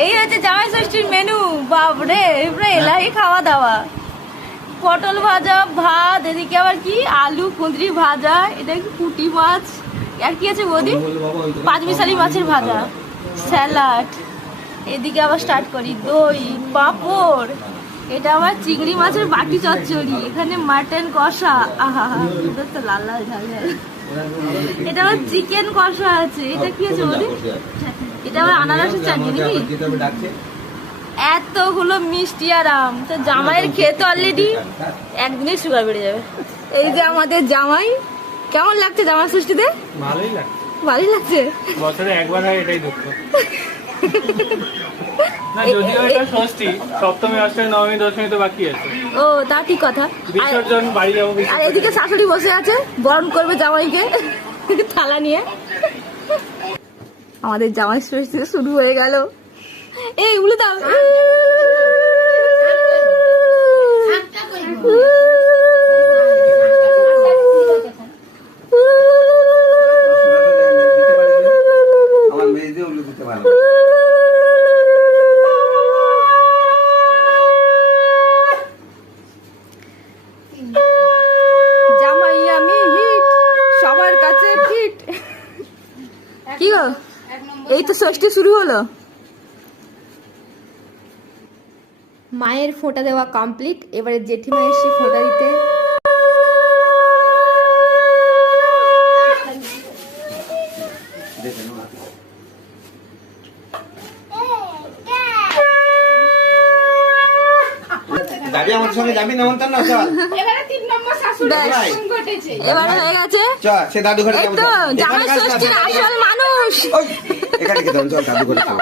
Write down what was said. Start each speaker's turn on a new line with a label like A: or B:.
A: এই হচ্ছে জামাই ষষ্ঠীর মেনু বাপরে এবারে এলাহি খাওয়া দাওয়া। পটল ভাজা ভাত এদিকে আবার কি? আলু কুঁদরি ভাজা এটা কি পুঁটি মাছ? আর কি আছে বৌদি? পাঁচ মিশালি মাছের ভাজা। স্যালাড। এদিকে আবার স্টার্ট করি দই পাঁপড়। এটা আবার চিংড়ি মাছের বাটি চচ্চড়ি। এখানে মাটন কষা। আহা এটা তো লাল লাল ঝাল ঝাল। এটা আবার চিকেন কষা আছে। এটা কি আছে বৌদি? এটা আবার আনারসের চাটনি নাকি? এতগুলো মিষ্টি আর আম। তো জামাইয়ের খেয়ে তো অলরেডি একদিনে সুগার বেড়ে যাবে। এই যে আমাদের জামাই কেমন লাগছে জামাই ষষ্ঠীতে
B: ভালোই লাগে
A: ভালোই লাগছে?
B: বছরে একবার হয় এটাই দুঃখ না যদিও এটা ষষ্ঠী সপ্তমী অষ্টমী নবমী দশমী তো বাকি আছে।
A: ও তা ঠিক কথা। আর-
B: বিসর্জন বাড়ি যাব
A: আর এদিকে শাশুড়ি বসে আছে বরণ করবে জামাইকে থালা নিয়ে। আমাদের জামাই ষষ্ঠী শুরু হয়ে গেল এই উলে দাও জামাই আমি হিট সবার কাছে কি গো এই তো ষষ্ঠী শুরু হলো। মায়ের ফোঁটা দেওয়া কমপ্লিট এবারে জেঠিমা এসে ফোঁটা দিতে।
C: দাদি আমাদের সঙ্গে যাবি নেমন্তন্ন না চল।
A: ব্যাস। এবারে হয়ে গেছে।
C: চ সে দাদু ঘরে যাব
A: তো জামাই ষষ্ঠীর আসল
C: এখানে খেতে চল দাদু খাব।